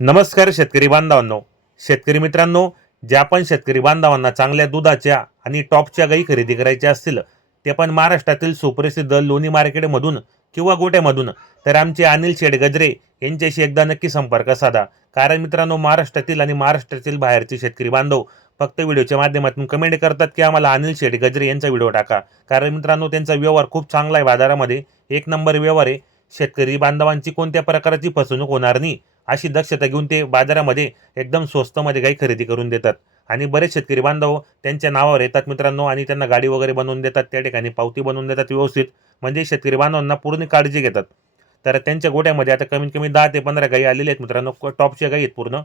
नमस्कार शेतकरी बांधवांनो. शेतकरी मित्रांनो ज्या पण शेतकरी बांधवांना चांगल्या दुधाच्या आणि टॉपच्या गायी खरेदी करायच्या असतील ते पण महाराष्ट्रातील सुप्रसिद्ध लोणी मार्केटमधून किंवा गोट्यामधून तर आमचे अनिल शेड गजरे यांच्याशी एकदा नक्की संपर्क साधा. कारण मित्रांनो महाराष्ट्रातील आणि महाराष्ट्रातील बाहेरचे शेतकरी बांधव फक्त व्हिडिओच्या माध्यमातून कमेंट करतात की आम्हाला अनिल शेड गजरे यांचा व्हिडिओ टाका. कारण मित्रांनो त्यांचा व्यवहार खूप चांगला आहे बाजारामध्ये. एक नंबर व्यवहार आहे. शेतकरी बांधवांची कोणत्या प्रकारची फसवणूक होणार नाही. अशी दक्षता घेऊन ते बाजारामध्ये एकदम स्वस्तमध्ये गाई खरेदी करून देतात. आणि बरेच शेतकरी बांधव त्यांच्या नावावर येतात मित्रांनो आणि त्यांना गाडी वगैरे बनवून देतात. त्या ठिकाणी पावती बनवून देतात व्यवस्थित. म्हणजे शेतकरी बांधवांना पूर्ण काळजी घेतात. तर त्यांच्या गोट्यामध्ये आता कमीत कमी दहा ते पंधरा गाई आलेल्या आहेत मित्रांनो. टॉपच्या गाई आहेत पूर्ण.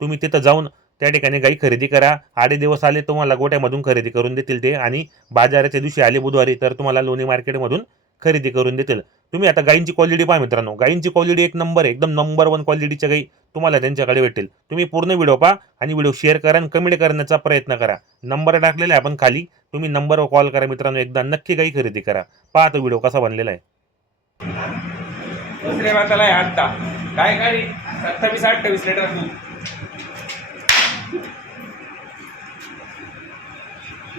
तुम्ही तिथं जाऊन त्या ठिकाणी गाई खरेदी करा. आडे दिवस आले तुम्हाला गोट्यामधून खरेदी करून देतील ते. आणि बाजाराच्या दिवशी आले बुधवारी तर तुम्हाला लोणी मार्केटमधून खरेदी करून देतील. तुम्ही आता गायींची क्वालिटी पहा मित्रांनो. गायींची क्वालिटी एक नंबर आहे. एकदम नंबर वन क्वालिटीच्या गाई तुम्हाला त्यांच्याकडे भेटेल तुम्ही पूर्ण व्हिडिओ पहा आणि व्हिडिओ शेअर करा आणि कमेंट करण्याचा प्रयत्न करा. नंबर टाकलेला आहे आपण खाली. तुम्ही नंबरवर कॉल करा मित्रांनो. एकदा नक्की गाई खरेदी करा. पहा तो व्हिडिओ कसा बनलेला आहे. दुसऱ्या भाताला आहे आत्ता. काय गाडी सत्तावीस अठ्ठावीस लिटर दूध.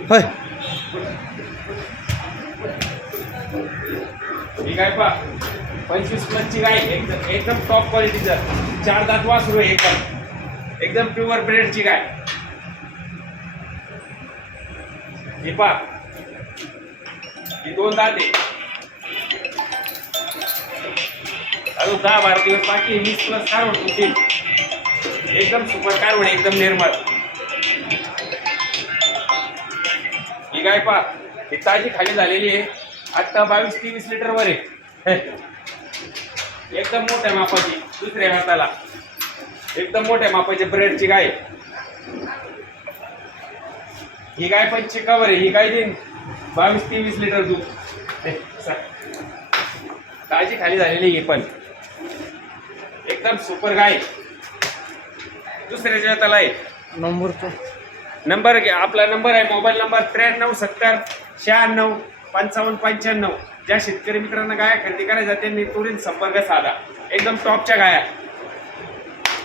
होय. ही काय पा पंचवीस प्लसची गाय एकदम एकदम टॉप क्वालिटीचं चार दात वासरू आहे एकदम एकदम प्युअर ब्रेडची गाय. ही पा ही दोन दात आहे. अजून दहा बारा दिवस बाकी वीस प्लस कार होतील एकदम सुपर कार म्हणे एकदम निर्मळ ही गाय पा ही ताजी खाली झालेली आहे. आता बावीस तेवीस लिटर वर आहे. एकदम मोठ्या मापाची दुसऱ्या हाताला. एकदम मोठ्या मापाची ब्रेडची गाय. ही गाय पण चिकावर आहे ही गाय देईन. बावीस तेवीस लिटर दूध. हे, ताजी खाली झालेली ही पण. एकदम सुपर गाय. दुसऱ्याच्या हाताला आहे. नंबर आपला नंबर आहे मोबाईल नंबर त्र्याण्णव सत्तर शहाण्णव पंचावन्न पंच्याण्णव. ज्या शेतकरी मित्रांना गाया खरेदी करायच्या त्यांनी तुरीत संपर्क साधा. एकदम टॉपच्या गाया.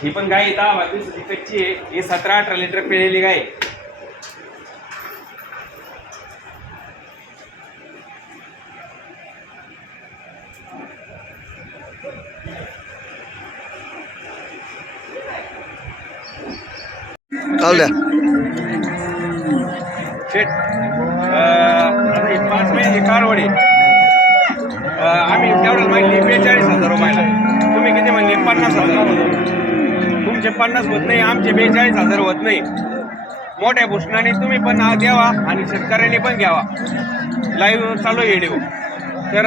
ही पण गाय दहा दिवसाची कच्ची आहे. ही सतरा अठरा लिटर पिळलेली गाय. चालू द्या. शेट. पाच महिने कारवडी. आम्ही तेवढं माहिती बेचाळीस हजार रुपयाला. तुम्ही किती म्हणले? पन्नास हजार तुमचे पन्नास होत नाही आमचे बेचाळीस हजार होत नाही. मोठ्या भूषणाने तुम्ही पण द्यावा आणि शेतकऱ्यांनी पण घ्यावा. लाईव्ह चालू आहे व्हिडिओ तर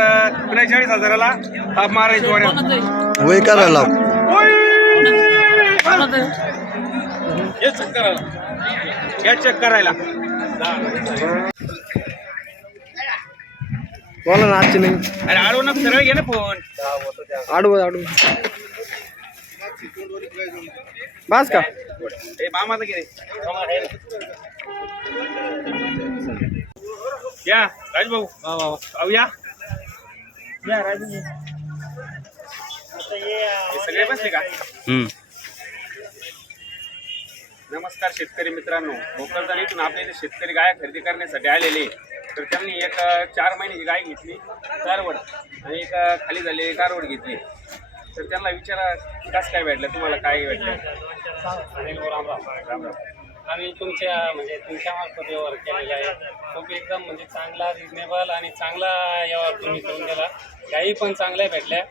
त्रेचाळीस हजाराला ताप मारायची वाड्या वय करायला लाव हे चेक करायला हे चेक करायला. बोला ना आजची नाही. अरे आडवं ना सरळ घे ना फोन. आडवं आडवं. बस का? मामाला घे या राजभाऊ. अहो या. या हे सगळे बसले का? नमस्कार शेतकरी मित्रांनो. भोकरदन इथून आपल्या इथे शेतकरी गाय खरेदी करण्यासाठी आलेले. तर त्यांनी एक चार महिन्याची गाय घेतली गारवड आणि एक खाली झाली गारवड घेतली. तर त्यांना विचारा कसं काय भेटलं? तुम्हाला काय भेटलं? अनिल आम्ही तुमच्या म्हणजे तुमच्या मार्फत व्यवहार केलेला आहे. खूप एकदम म्हणजे चांगला रिजनेबल आणि चांगला व्यवहार तुम्ही करून दिला. गाई पण चांगल्या भेटल्या.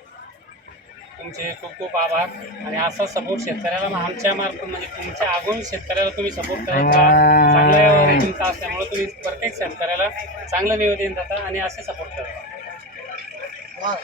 तुमचे खूप खूप आभार. आणि असा सपोर्ट शेतकऱ्याला मग आमच्या मार्फत म्हणजे तुमच्या आगून शेतकऱ्याला तुम्ही सपोर्ट करायचा. चांगला व्यवहार तुमचा असल्यामुळे तुम्ही प्रत्येक शेतकऱ्याला चांगलं निवेदन देता आणि असे सपोर्ट करता.